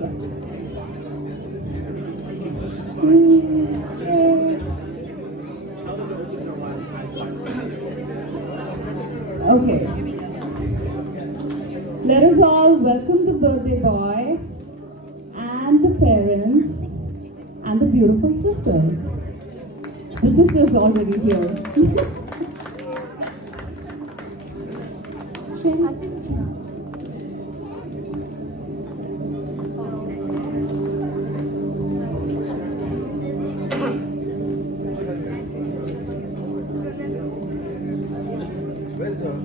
Yes. Okay. Let us all welcome the birthday boy and the parents and the beautiful sister. The sister is already here.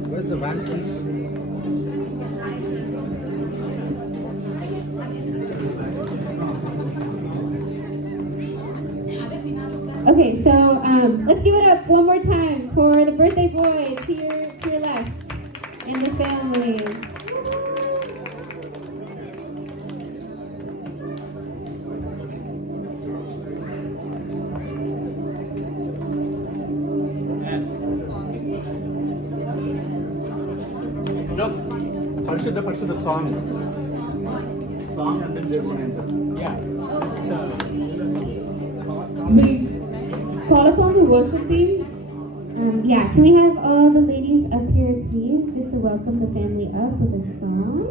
Where's the van keys? Okay, so let's give it up one more time for the birthday boy here to your left and the family. No, Parishudha song and then they're going to enter. Yeah. We call upon the worship team. Yeah, can we have all the ladies up here, please, just to welcome the family up with a song?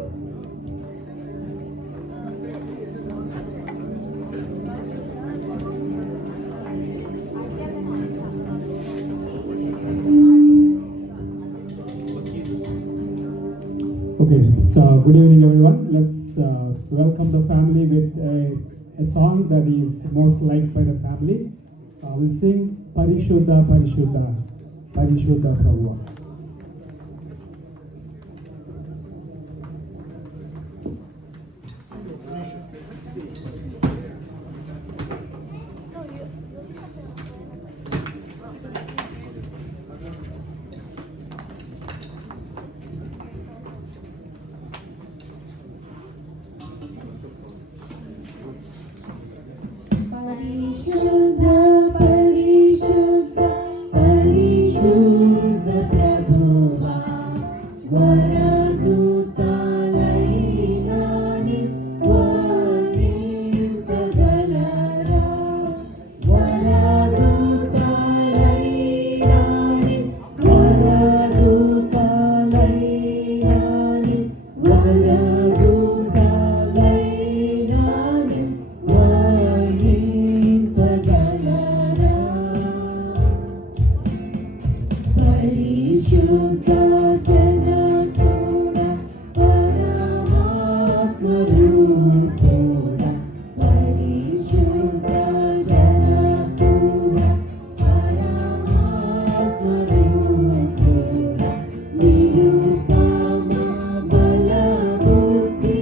Okay, so good evening everyone. Let's welcome the family with a song that is most liked by the family. We'll sing Parishuddha Parishuddha Parishuddha Prabhu. Parishuddha, Parishuddha, Parishuddha Prabhuva, Varadutalainani, Varintagalara, Varadutalainani, Varadutalainani, Varadutalainani, Parishuddha Janakuda Paramatma Rupoda, Parishuddha Janakuda Paramatma Rupoda, Nirupama Balabuddhi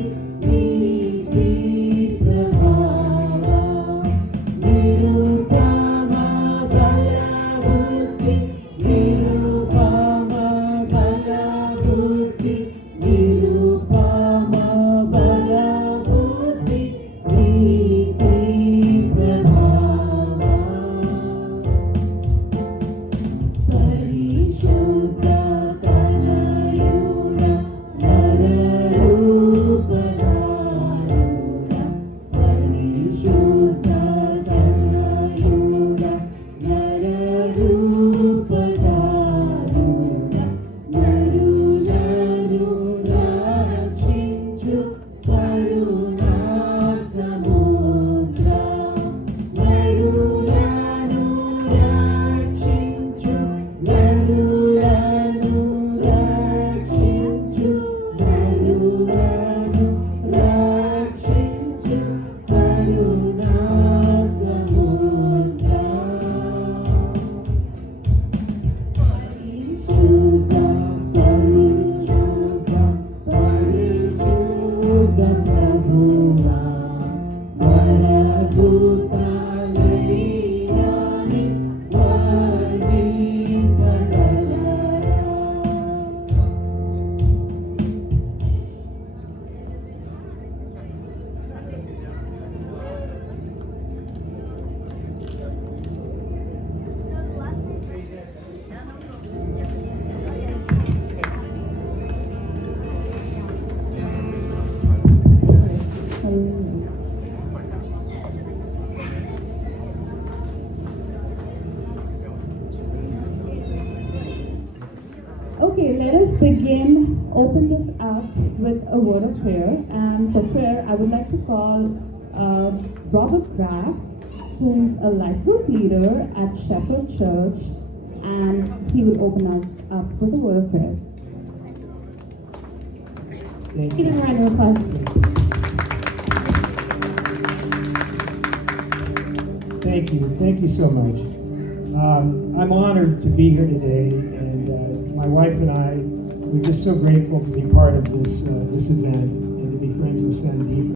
Niti Prabhava, Nirupama Balabuddhi Nirupama Balabuddhi, Nirupama Balabuddhi, Niti Prabhava. Parishuddha Tanayura Nararupadharura, Parishuddha Tanayura Nararupadharura, Narulanu Rakshinchu Karunasamudra, Narulanu Rakshinchu, Narulanu Rakshinchu, Narulanu Rakshinchu Karunasamudra. Parishuddha, Parishuddha, Parishuddha Prabhuva, Varadutalainani, Varintagalara. open this up with a word of prayer. And for prayer, I would like to call Robert Graff, who's a life group leader at Shepherd Church, and he will open us up with a word of prayer. Thank Give him you. a round of applause. Thank you so much. I'm honored to be here today, and my wife and I, we're just so grateful to be part of this event and to be friends with Sandeep.